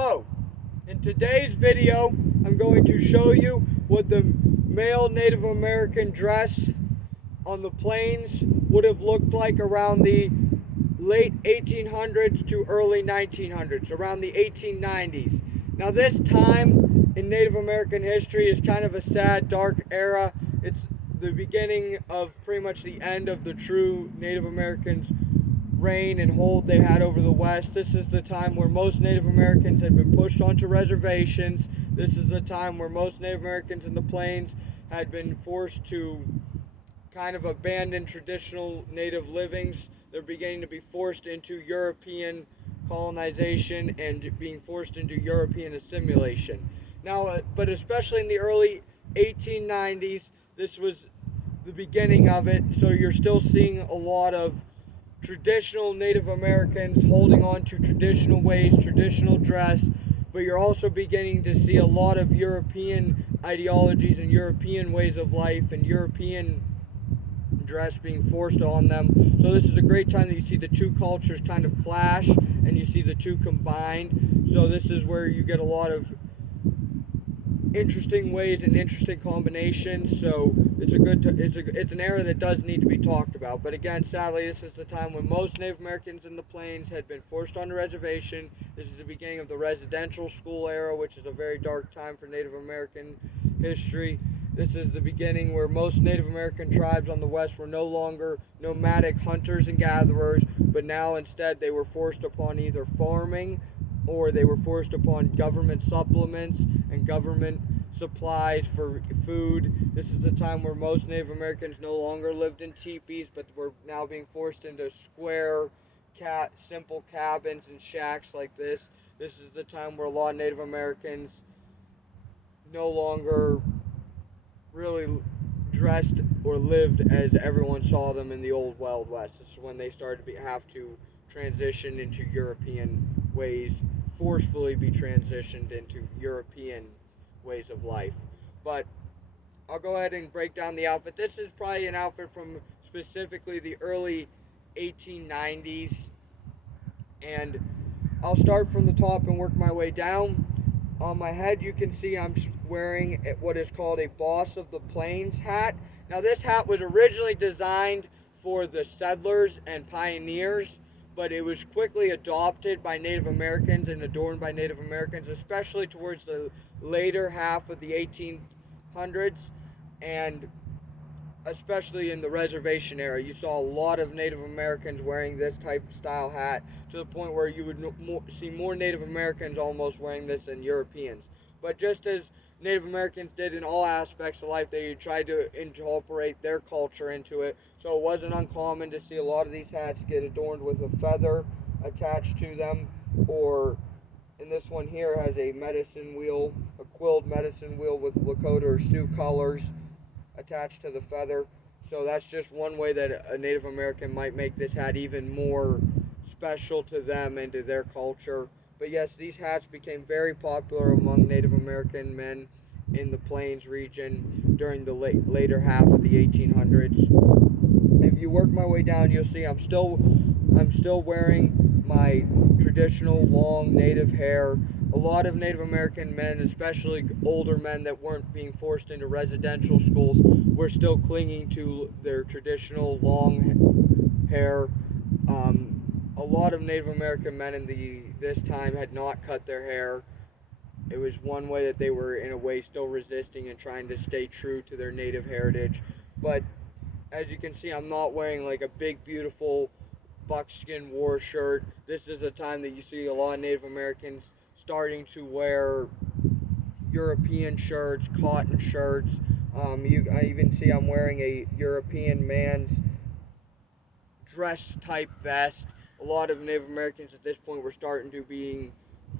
Hello, in today's video I'm going to show you what the male Native American dress on the plains would have looked like around the late 1800s to early 1900s, around the 1890s. Now this time in Native American history is kind of a sad, dark era. It's the beginning of pretty much the end of the true Native Americans' reign and hold they had over the West. This is the time where most Native Americans had been pushed onto reservations. This is the time where most Native Americans in the plains had been forced to kind of abandon traditional native livings. They're beginning to be forced into European colonization and being forced into European assimilation. Now, but especially in the early 1890s, this was the beginning of it. So you're still seeing a lot of traditional Native Americans holding on to traditional ways, traditional dress, but you're also beginning to see a lot of European ideologies and European ways of life and European dress being forced on them. So this is a great time that you see the two cultures kind of clash and you see the two combined. So this is where you get a lot of interesting ways and interesting combinations. So it's an era that does need to be talked about. But again, sadly, this is the time when most Native Americans in the plains had been forced on a reservation. This is the beginning of the residential school era, which is a very dark time for Native American history. This is the beginning where most Native American tribes on the West were no longer nomadic hunters and gatherers, but now instead they were forced upon either farming or they were forced upon government supplements and government supplies for food. This is the time where most Native Americans no longer lived in teepees, but were now being forced into square, simple cabins and shacks like this. This is the time where a lot of Native Americans no longer really dressed or lived as everyone saw them in the old Wild West. This is when they started to have to transition into European ways, forcefully be transitioned into European ways of life. But I'll go ahead and break down the outfit. This is probably an outfit from specifically the early 1890s, and I'll start from the top and work my way down. On my head you can see I'm wearing what is called a Boss of the Plains hat. Now this hat was originally designed for the settlers and pioneers, but it was quickly adopted by Native Americans and adorned by Native Americans, especially towards the later half of the 1800s, and especially in the reservation era. You saw a lot of Native Americans wearing this type of style hat, to the point where you would see more Native Americans almost wearing this than Europeans. But just as Native Americans did in all aspects of life, they tried to incorporate their culture into it. So it wasn't uncommon to see a lot of these hats get adorned with a feather attached to them, or in this one here has a medicine wheel, a quilled medicine wheel with Lakota or Sioux colors attached to the feather. So that's just one way that a Native American might make this hat even more special to them and to their culture. But yes, these hats became very popular among Native American men in the Plains region during the later half of the 1800s. If you work my way down, you'll see I'm still wearing my traditional long native hair. A lot of Native American men, especially older men that weren't being forced into residential schools, were still clinging to their traditional long hair. A lot of Native American men in this time had not cut their hair. It was one way that they were, in a way, still resisting and trying to stay true to their native heritage. But as you can see, I'm not wearing like a big, beautiful buckskin war shirt. This is a time that you see a lot of Native Americans starting to wear European shirts, cotton shirts. I even see I'm wearing a European man's dress type vest. A lot of Native Americans at this point were starting to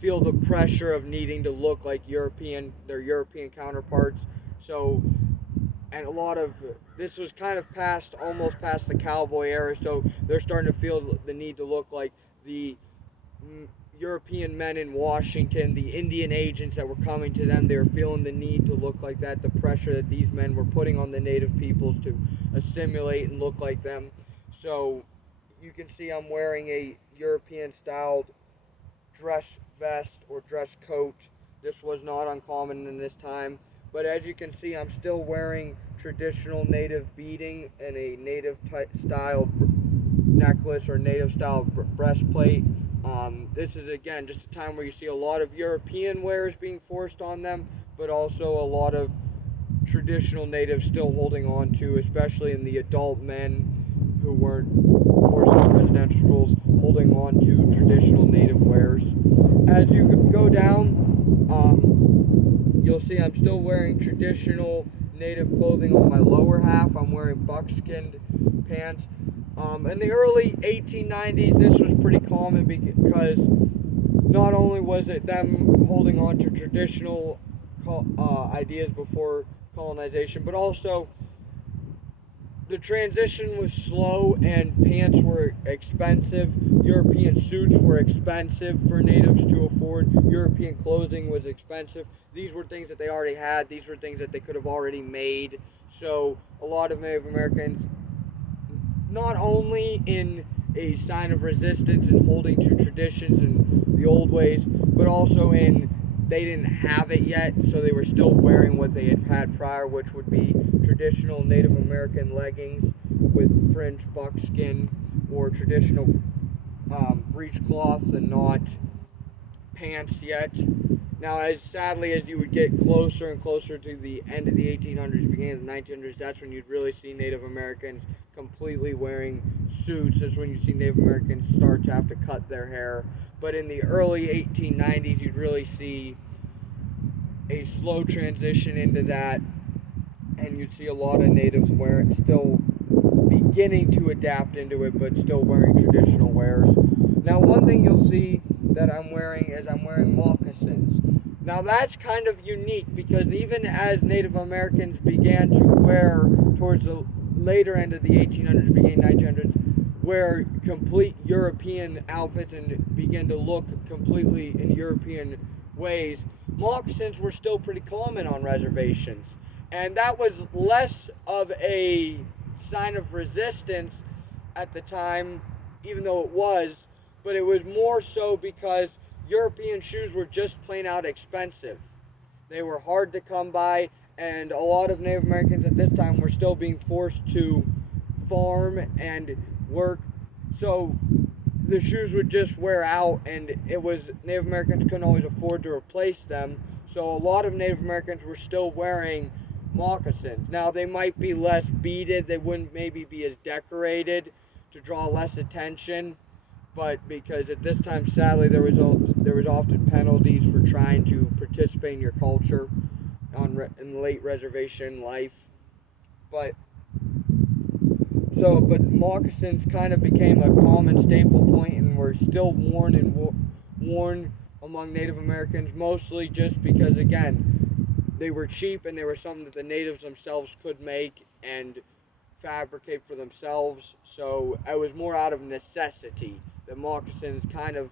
feel the pressure of needing to look like their European counterparts. So, and a lot of this was kind of almost past the cowboy era. So they're starting to feel the need to look like the European men in Washington, the Indian agents that were coming to them. They were feeling the need to look like that. The pressure that these men were putting on the native peoples to assimilate and look like them. So you can see I'm wearing a European-styled dress vest or dress coat. This was not uncommon in this time. But as you can see, I'm still wearing traditional native beading and a native style necklace or native style breastplate. This is again just a time where you see a lot of European wares being forced on them, but also a lot of traditional natives still holding on to, especially in the adult men who weren't forced on presidential schools, holding on to traditional native wares. As you go down, you'll see I'm still wearing traditional native clothing on my lower half. I'm wearing buckskin pants. In the early 1890s, this was pretty common because not only was it them holding on to traditional ideas before colonization, but also the transition was slow and pants were expensive. European suits were expensive for natives to afford. European clothing was expensive. These were things that they already had. These were things that they could have already made. So a lot of Native Americans, not only in a sign of resistance and holding to traditions and the old ways, but also in they didn't have it yet, so they were still wearing what they had had prior, which would be traditional Native American leggings with fringed buckskin or traditional breechcloths and not pants yet. Now, as sadly as you would get closer and closer to the end of the 1800s, beginning of the 1900s, that's when you'd really see Native Americans completely wearing suits. That's when you see Native Americans start to have to cut their hair. But in the early 1890s, you'd really see a slow transition into that, and you'd see a lot of natives still beginning to adapt into it, but still wearing traditional wares. Now, one thing you'll see that I'm wearing is I'm wearing moccasins. Now, that's kind of unique because even as Native Americans began to wear towards the later end of the 1800s, beginning 1900s, wear complete European outfits and begin to look completely in European ways, moccasins were still pretty common on reservations. And that was less of a sign of resistance at the time, even though it was, but it was more so because European shoes were just plain out expensive. They were hard to come by, and a lot of Native Americans at this time were still being forced to farm and work, so the shoes would just wear out, and Native Americans couldn't always afford to replace them, so a lot of Native Americans were still wearing moccasins. Now, they might be less beaded, they wouldn't maybe be as decorated to draw less attention, but because at this time, sadly, there was often penalties for trying to participate in your culture in late reservation life. But moccasins kind of became a common staple point and were still worn among Native Americans, mostly just because, again, they were cheap and they were something that the natives themselves could make and fabricate for themselves. So it was more out of necessity that moccasins kind of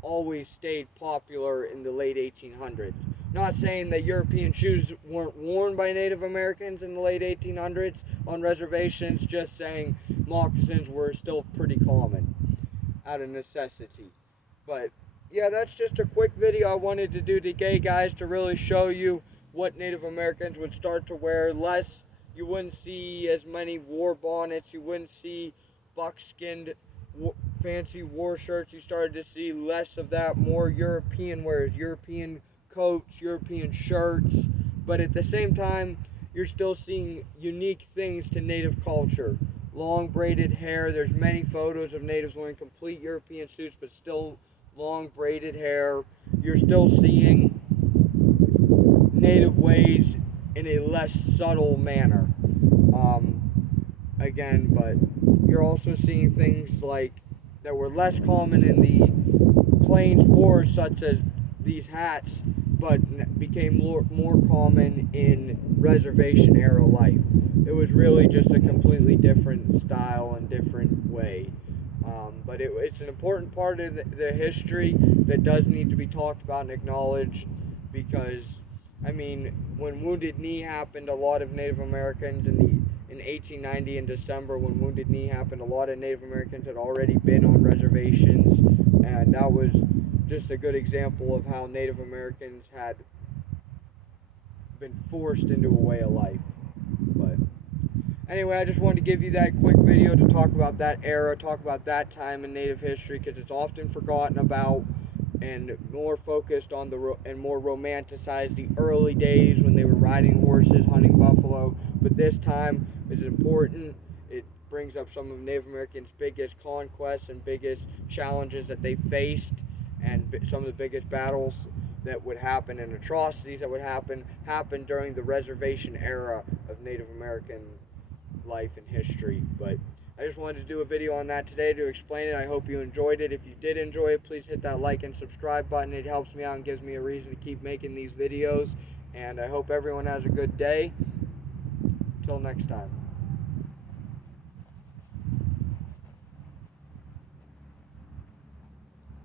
always stayed popular in the late 1800s. Not saying that European shoes weren't worn by Native Americans in the late 1800s on reservations, just saying moccasins were still pretty common out of necessity. But yeah, that's just a quick video I wanted to do today, guys, to really show you what Native Americans would start to wear. You wouldn't see as many war bonnets, you wouldn't see buckskinned fancy war shirts. You started to see less of that, more European wears, European coats, European shirts, but at the same time, you're still seeing unique things to Native culture. Long braided hair, there's many photos of natives wearing complete European suits, but still long braided hair. You're still seeing Native ways in a less subtle manner. Again, but you're also seeing things like that were less common in the Plains wars, such as these hats, but became more common in reservation era life. It was really just a completely different style and different way. But it's an important part of the history that does need to be talked about and acknowledged, because, I mean, when Wounded Knee happened, a lot of Native Americans in 1890 in December, when Wounded Knee happened, a lot of Native Americans had already been on reservations, and that was just a good example of how Native Americans had been forced into a way of life. But anyway, I just wanted to give you that quick video to talk about that era, talk about that time in Native history, because it's often forgotten about and more focused on and more romanticized the early days when they were riding horses, hunting buffalo. But this time is important. It brings up some of Native Americans' biggest conquests and biggest challenges that they faced, and some of the biggest battles that would happen and atrocities that would happen during the reservation era of Native American life and history. But I just wanted to do a video on that today to explain it. I hope you enjoyed it. If you did enjoy it, please hit that like and subscribe button. It helps me out and gives me a reason to keep making these videos. And I hope everyone has a good day. Till next time.